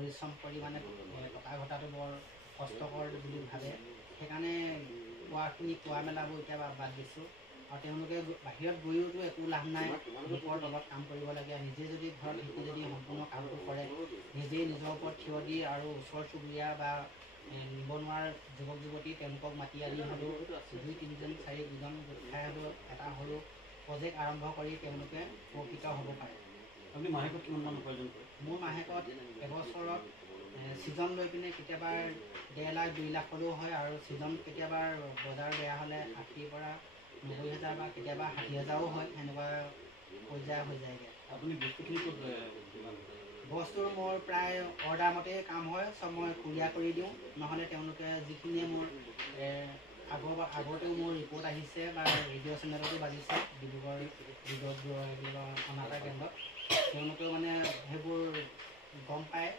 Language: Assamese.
পৰিশ্ৰম কৰি মানে টকা ঘটাটো বৰ কষ্টকৰ বুলি ভাবে। সেইকাৰণে কোৱা মেলাবোৰ এতিয়া বাদ দিছোঁ। আৰু তেওঁলোকে বাহিৰত গৈওতো একো লাভ নাই, লোকৰ তলত কাম কৰিব লাগে। নিজে যদি ঘৰত শিকি যদি সম্পূৰ্ণ কামটো কৰে, নিজেই নিজৰ ওপৰত থিয় দি আৰু ওচৰ চুবুৰীয়া বা নিবনুৱাৰ যুৱক যুৱতী তেওঁলোকক মাতি আনি হ'লেও 2-3জন 4জন গোট খাই হ'লেও এটা সৰু প্ৰজেক্ট আৰম্ভ কৰি তেওঁলোকে উপকৃত হ'ব পাৰে। আপুনি মাহেকত কিমান মান উপাৰ্জন কৰে? মোৰ মাহেকত এবছৰত ছিজন লৈ পিনে কেতিয়াবা 1.5 লাখ 2 লাখ হ'লেও হয়, আৰু ছিজন কেতিয়াবা বজাৰ বেয়া হ'লে 80,000 পৰা 90,000 বা কেতিয়াবা 60,000ও হয়। সেনেকুৱা পৰ্যায় হৈ যায়গৈ। আপুনি বস্তুখিনি ক'ত যোগান ধৰে? বস্তুৰ মোৰ প্ৰায় অৰ্ডাৰ মতেই কাম হয়, চব মই কুৰিয়াৰ কৰি দিওঁ। নহ'লে তেওঁলোকে যিখিনিয়ে মোৰ আগতেও মোৰ ৰিপৰ্ট আহিছে বা ৰেডিঅ' চেনেলতো বাজিছে, ডিব্ৰুগড় অনাতাঁৰ কেন্দ্ৰত, তেওঁলোকেও মানে সেইবোৰ গম পায়